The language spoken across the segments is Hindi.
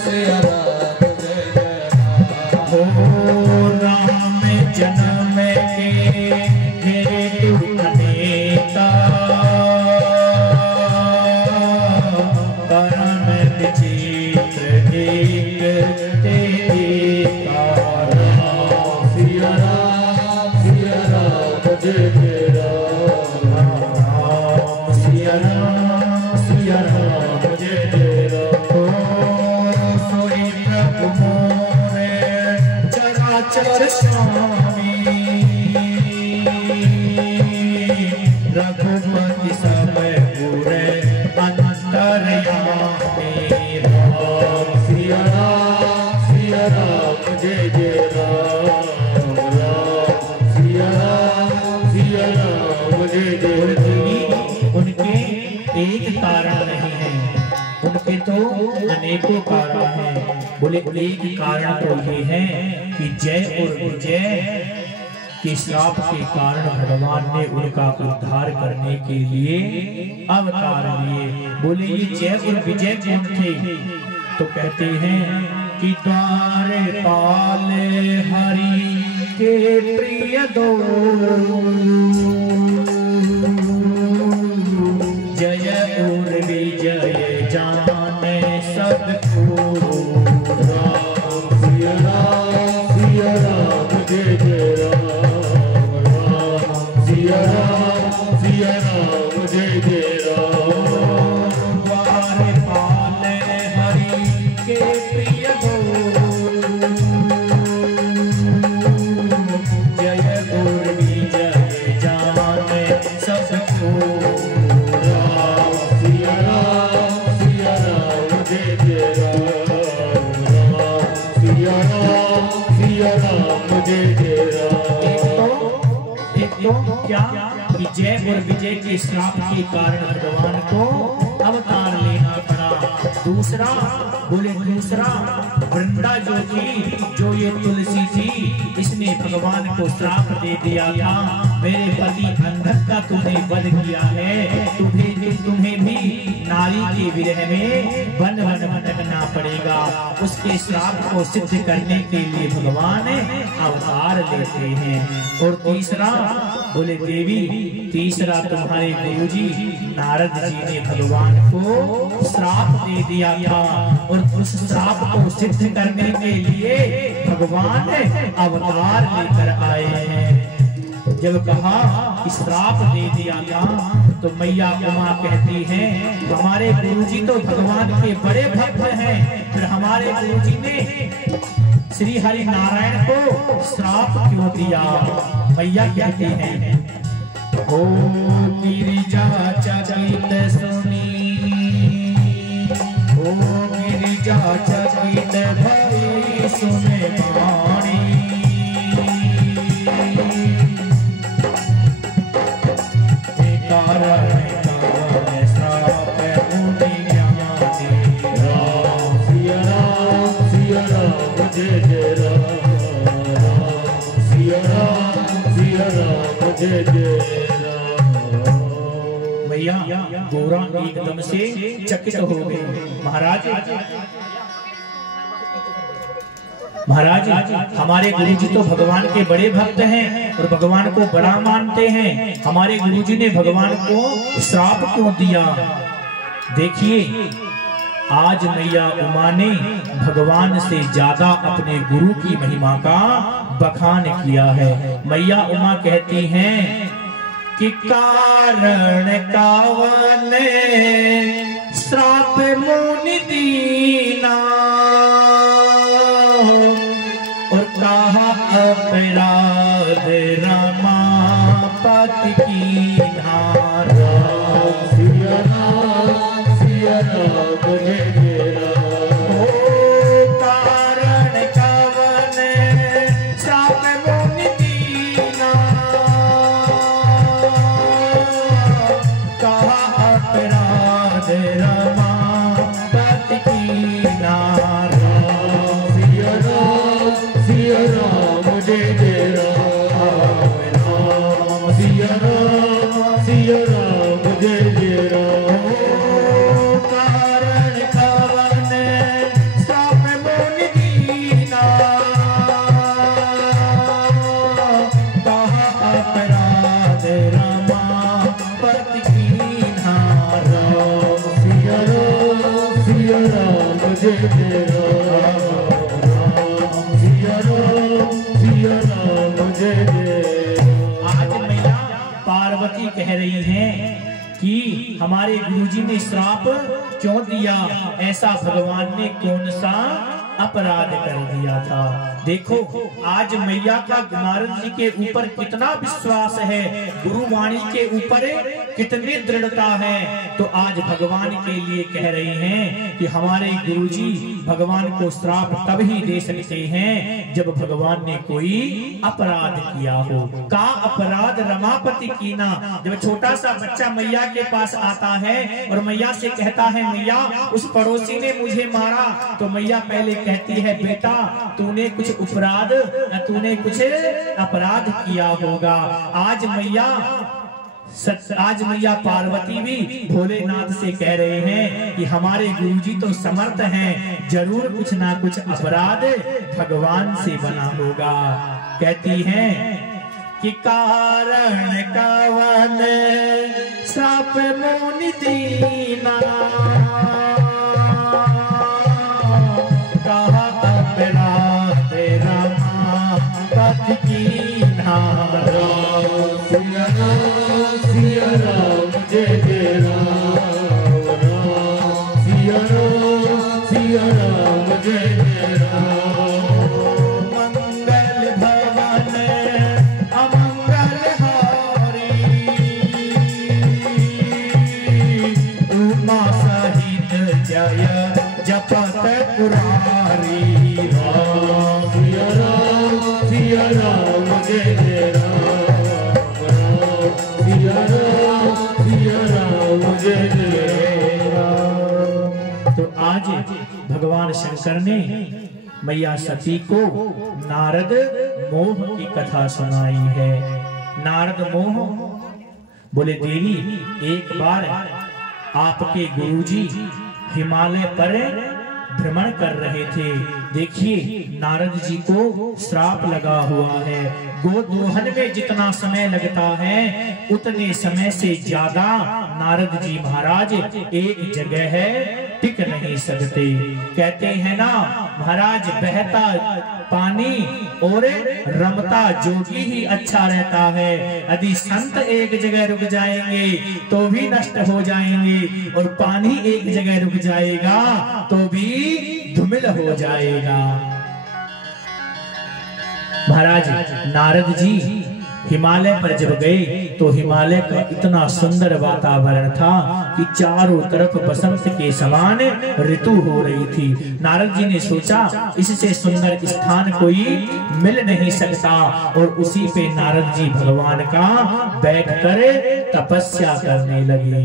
सिया राम जय जय राम। हो राम जन्म के हेतु अनेका परम विचित्र एक तेरा राम सिया राम जय जय राम सिया राम जय जय राम। सोई प्रभु मोरे चराचर स्वामी रघुपति समय पूरे अंतर्यामी राम सिया राम जय जय राम राम सिया राम जय जय राम। उनके एक कारण नहीं है, उनके तो अनेकों कारण हैं। बोले एक कारण तो ये है कि जय और विजय के श्राप के कारण भगवान ने उनका उद्धार करने के लिए अवतार लिए। बोले ये जय और विजय कौन थे? तो कहते हैं कि द्वारपाल हरि के प्रिय दो जय और विजय जाने सबको राम सिया राम जय जय राम राम सिया राम जय जय राम। द्वारपाल हरि के प्रिय दो जय और विजय जाने सबको राम सिया राम जय जय राम राम सिया राम जय जय राम। एक तो क्या कि जय और विजय के श्राप के कारण भगवान को अवतार लेना पड़ा। दूसरा बोले दूसरा वृंदा जो थी, जो ये तुलसी थी, इसने भगवान को श्राप दे दिया था, मेरे पति अंधक का तूने वध किया है, तुम्हें भी नारी के विरह में वन वन भटकना पड़ेगा। उसके श्राप को सिद्ध करने के लिए भगवान अवतार लेते हैं। और तीसरा बोले देवी, तीसरा तुम्हारे गुरुजी नारद जी ने भगवान को श्राप दे दिया था, और उस श्राप को सिद्ध करने के लिए भगवान अवतार लेकर आए हैं। जब कहा कि श्राप दे दिया था, तो मैया उमा कहती है हमारे गुरुजी तो भगवान के बड़े भक्त हैं, फिर हमारे गुरुजी ने श्री हरि नारायण को श्राप क्यों दिया? मैया कहती है ओ गिरिजा चकित सुनी, ओ गिरिजा चकित भई सुने वाणी, कारण कारण श्राप मुनि ज्ञानी राम सिया राम जय जय राम सिया राम जय जय राम। मैया गोरा एकदम से चकित हो गए। महाराज हमारे गुरुजी तो भगवान के बड़े भक्त हैं और भगवान को बड़ा मानते हैं, हमारे गुरुजी ने भगवान को श्राप क्यों दिया? देखिए आज मैया उमा ने भगवान से ज्यादा अपने गुरु की महिमा का बखान किया है। मैया उमा कहती हैं कि कारण कावन श्राप मुनि दीना, और कहा अपराध रमापति की धारा सिया राम जय जय राम। कारण कवन श्राप मुनि दीना, कहा अपराध रमापति की नारा सिया राम जय जय राम। सिया राम जय जय राम राम सिया राम जय जय। आज मैया पार्वती कह रही हैं कि हमारे गुरुजी ने श्राप क्यों दिया, ऐसा भगवान ने कौन सा अपराध कर दिया था। देखो आज मैया का नारद जी के ऊपर कितना विश्वास है, गुरुवाणी के ऊपर कितनी दृढ़ता है। तो आज भगवान के लिए कह रही हैं कि हमारे गुरुजी भगवान को श्राप तब ही दे सकते हैं जब भगवान ने कोई अपराध किया हो। का अपराध रमापति कीना। जब छोटा सा बच्चा मैया के पास आता है और मैया से कहता है मैया उस पड़ोसी ने मुझे मारा, तो मैया पहले कहती है बेटा तूने कुछ अपराध या तूने कुछ अपराध किया होगा। आज मैया पार्वती भी भोलेनाथ से कह रहे हैं कि हमारे गुरुजी तो समर्थ हैं, जरूर कुछ ना कुछ अपराध भगवान से बना होगा। कहती हैं कि कारण कवन श्राप मुनि दीना, कहा अपराध रमापति कीना। सिया राम जय जय राम राम सिया राम जय जय राम। मंगल भवन अमंगल हारी, उमा सहित जय जपत पुरारी। राम सिया राम जय जय राम सिया राम जय जय राम। तो आज भगवान शंकर ने मैया सती को नारद मोह की कथा सुनाई है। नारद मोह बोले देवी एक बार आपके गुरुजी हिमालय पर भ्रमण कर रहे थे, देखिए नारद जी को श्राप लगा हुआ है। गोदोहन में जितना समय लगता है उतने समय से ज्यादा नारद जी महाराज एक जगह है टिक नहीं सकते। कहते हैं ना महाराज बहता पानी और रमता जोगी ही अच्छा रहता है। यदि संत एक जगह रुक जाएंगे तो भी नष्ट हो जाएंगे और पानी एक जगह रुक जाएगा तो भी धूमिल हो जाएगा। महाराज नारद जी हिमालय पर जब गए तो हिमालय का इतना सुंदर वातावरण था कि चारों तरफ बसंत के समान ऋतु हो रही थी। नारद जी ने सोचा इससे सुंदर स्थान कोई मिल नहीं सकता और उसी पे नारद जी भगवान का बैठकर तपस्या करने लगे।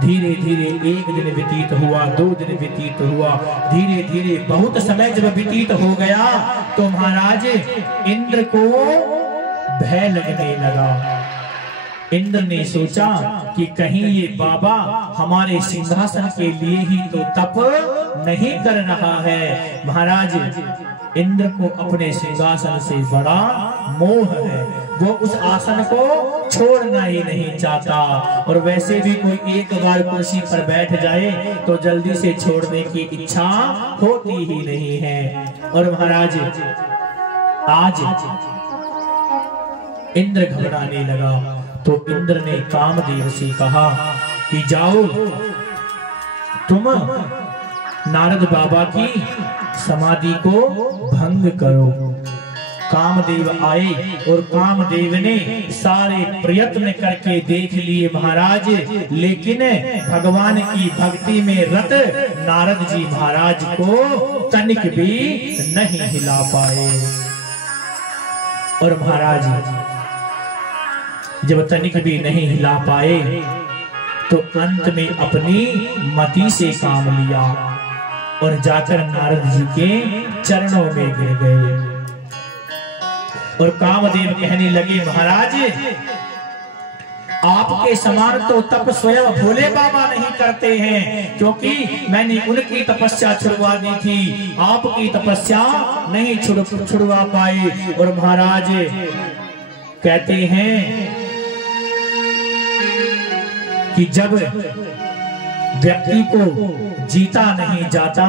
धीरे धीरे एक दिन व्यतीत हुआ, 2 दिन व्यतीत हुआ, धीरे धीरे बहुत समय जब व्यतीत हो गया तो महाराज इंद्र को भय लगने लगा। इंद्र ने सोचा कि कहीं ये बाबा हमारे सिंहासन के लिए ही तो तप नहीं कर रहा है। महाराज इंद्र को अपने सिंहासन से बड़ा मोह है, वो उस आसन को छोड़ना ही नहीं चाहता और वैसे भी कोई एक बार कुर्सी पर बैठ जाए तो जल्दी से छोड़ने की इच्छा होती ही नहीं है। और महाराज आज इंद्र घबराने लगा तो इंद्र ने कामदेव से कहा कि जाओ तुम नारद बाबा की समाधि को भंग करो। कामदेव आए और कामदेव ने सारे प्रयत्न करके देख लिए महाराज, लेकिन भगवान की भक्ति में रत नारद जी महाराज को तनिक भी नहीं हिला पाए। और महाराज जब तनिक भी नहीं हिला पाए तो अंत में अपनी मति से काम लिया और जाकर नारद जी के चरणों में गिर गए और कामदेव कहने लगे महाराज आपके समान तो तप स्वयं भोले बाबा नहीं करते हैं, क्योंकि मैंने उनकी तपस्या छुड़वा दी थी, आपकी तपस्या नहीं छुड़वा पाए। और महाराज कहते हैं कि जब व्यक्ति को जीता नहीं जाता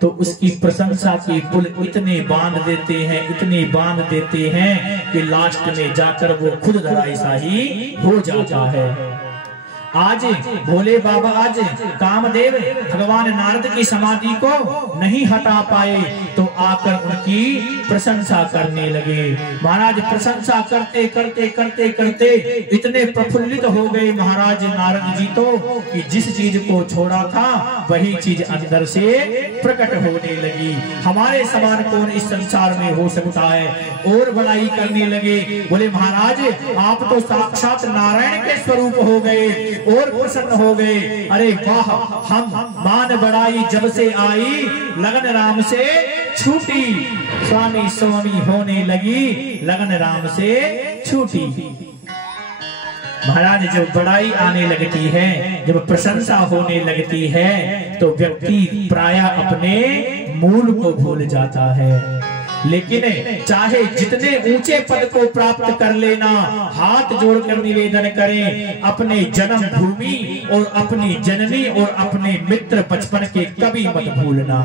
तो उसकी प्रशंसा के पुल इतने बांध देते हैं, इतने बांध देते हैं कि लास्ट में जाकर वो खुद धराशायी हो जाता है। आज भोले बाबा आज कामदेव भगवान नारद की समाधि को नहीं हटा पाए तो आकर उनकी प्रशंसा करने लगे। महाराज प्रशंसा करते करते करते करते इतने प्रफुल्लित हो गए महाराज नारद जी तो कि जिस चीज को छोड़ा था वही चीज अंदर से प्रकट होने लगी। हमारे समान कौन इस संसार में हो सकता है। और बड़ाई करने लगे, बोले महाराज आप तो साक्षात नारायण के स्वरूप हो गए और प्रसन्न हो गए। अरे वाह, हम मान बड़ाई जब से आई लगन राम से छूटी, स्वामी स्वामी होने लगी लगन राम से छूटी। महाराज जब बड़ाई आने लगती है, जब प्रशंसा होने लगती है तो व्यक्ति प्रायः अपने मूल को भूल जाता है। लेकिन चाहे जितने ऊंचे पद को प्राप्त कर लेना, हाथ जोड़कर निवेदन करें अपने जन्म भूमि और अपनी जननी और अपने मित्र बचपन के कभी मत भूलना।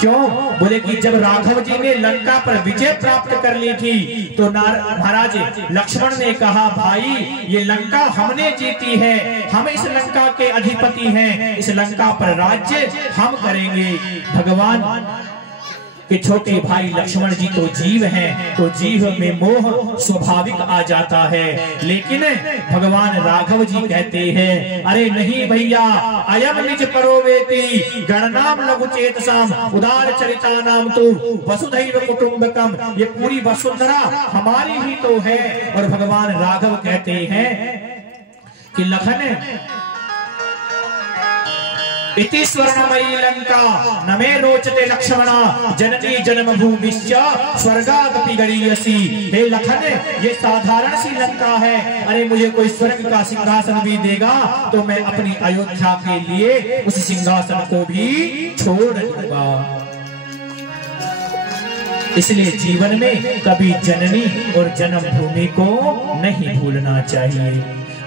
क्यों? बोले कि जब राघव जी ने लंका पर विजय प्राप्त कर ली थी तो महाराज लक्ष्मण ने कहा भाई ये लंका हमने जीती है, हम इस लंका के अधिपति हैं, इस लंका पर राज्य हम करेंगे। भगवान कि छोटे भाई लक्ष्मण जी तो जीव हैं, तो जीव में मोह स्वाभाविक आ जाता है। लेकिन भगवान राघव जी कहते हैं अरे नहीं भैया, अयम निज परोवेति गणनाम लघु चेतसाम उदार चरिता नाम तो वसुधैव कुटुंबकम, ये पूरी वसुंधरा हमारी ही तो है। और भगवान राघव कहते हैं कि लखन इति स्वर्णमयी लंका न मे रोचते लक्ष्मणा जननी जन्मभूमिश्च स्वर्गादपि गरीयसी। हे लखन ये साधारण सी लंका है, अरे मुझे कोई स्वर्ग का सिंहासन भी देगा तो मैं अपनी अयोध्या के लिए उस सिंहासन को भी छोड़ दूंगा। इसलिए जीवन में कभी जननी और जन्मभूमि को नहीं भूलना चाहिए।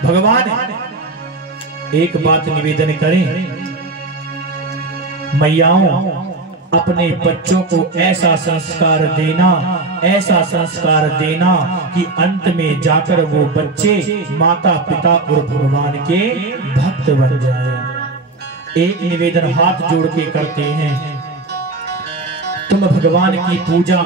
भगवान एक बात निवेदन करें, मैयाओं अपने बच्चों को ऐसा संस्कार देना, ऐसा संस्कार देना कि अंत में जाकर वो बच्चे माता पिता और भगवान के भक्त बन जाएं। एक निवेदन हाथ जोड़ के करते हैं, तुम भगवान की पूजा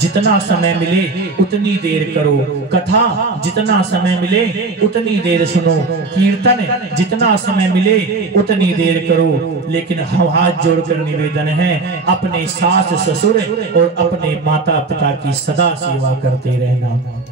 जितना समय मिले उतनी देर करो, कथा जितना समय मिले उतनी देर सुनो, कीर्तन जितना समय मिले उतनी देर करो। लेकिन हम हाथ जोड़कर निवेदन है अपने सास ससुर और अपने माता पिता की सदा सेवा करते रहना।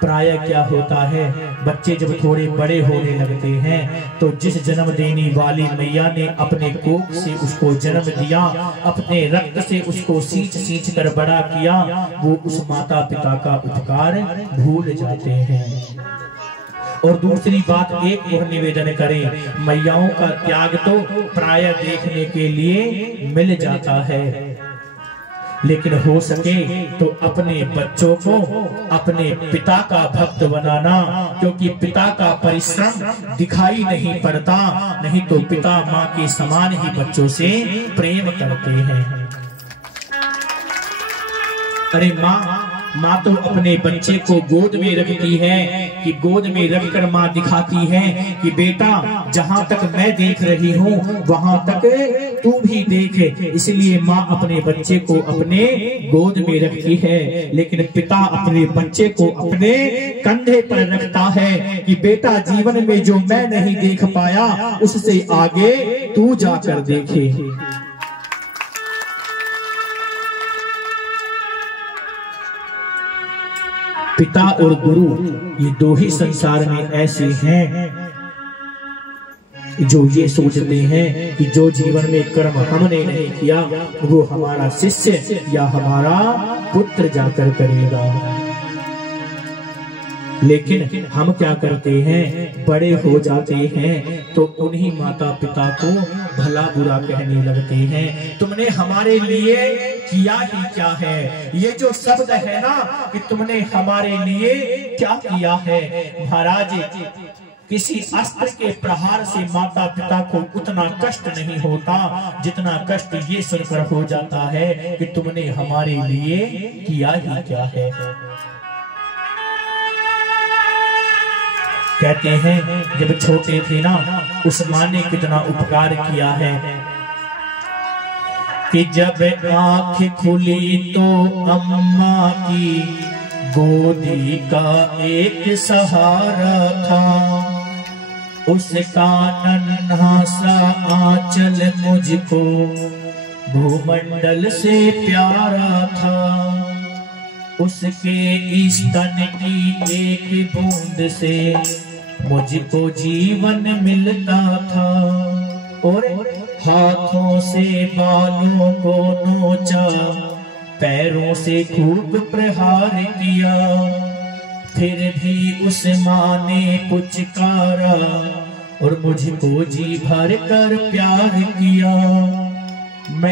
प्रायः क्या होता है, बच्चे जब थोड़े बड़े होने लगते हैं तो जिस जन्म देने वाली मैया ने अपने कोख से उसको जन्म दिया, अपने रक्त से उसको सींच सींच कर बड़ा किया, वो उस माता पिता का उपकार भूल जाते हैं। और दूसरी बात एक और निवेदन करें, मैयाओं का त्याग तो प्रायः देखने के लिए मिल जाता है, लेकिन हो सके तो अपने बच्चों को अपने पिता का भक्त बनाना, क्योंकि पिता का परिश्रम दिखाई नहीं पड़ता, नहीं तो पिता माँ के समान ही बच्चों से प्रेम करते हैं। अरे माँ तो अपने बच्चे को गोद में रखती है कि गोद में रखकर माँ दिखाती है कि बेटा जहाँ तक मैं देख रही हूँ वहां तक तू भी देख। इसलिए माँ अपने बच्चे को अपने गोद में रखती है, लेकिन पिता अपने बच्चे को अपने कंधे पर रखता है कि बेटा जीवन में जो मैं नहीं देख पाया उससे आगे तू जाकर देखे। पिता और गुरु ये दो ही संसार में ऐसे हैं जो ये सोचते हैं कि जो जीवन में कर्म हमने नहीं किया वो हमारा शिष्य या हमारा पुत्र जाकर करेगा। लेकिन हम क्या करते हैं, बड़े हो जाते हैं तो उन्हीं माता पिता को भला बुरा कहने लगते हैं। तुमने हमारे लिए किया ही क्या है, ये जो शब्द है ना कि तुमने हमारे लिए क्या किया है। महाराज किसी अस्त्र के प्रहार से माता पिता को उतना कष्ट नहीं होता जितना कष्ट ये सुनकर हो जाता है कि तुमने हमारे लिए किया ही क्या है। कहते हैं जब छोटे थे ना, उस माँ ने कितना उपकार किया है कि जब आंख खुली तो अम्मा की गोदी का एक सहारा था, उसका नन्हा सा आंचल मुझको भूमंडल से प्यारा था, उसके स्तन की एक बूंद से मुझको जीवन मिलता था, और हाथों से बालों को नोचा, पैरों से खूब प्रहार किया, फिर भी उस माँ ने पुचकारा और मुझको जी भर कर प्यार किया।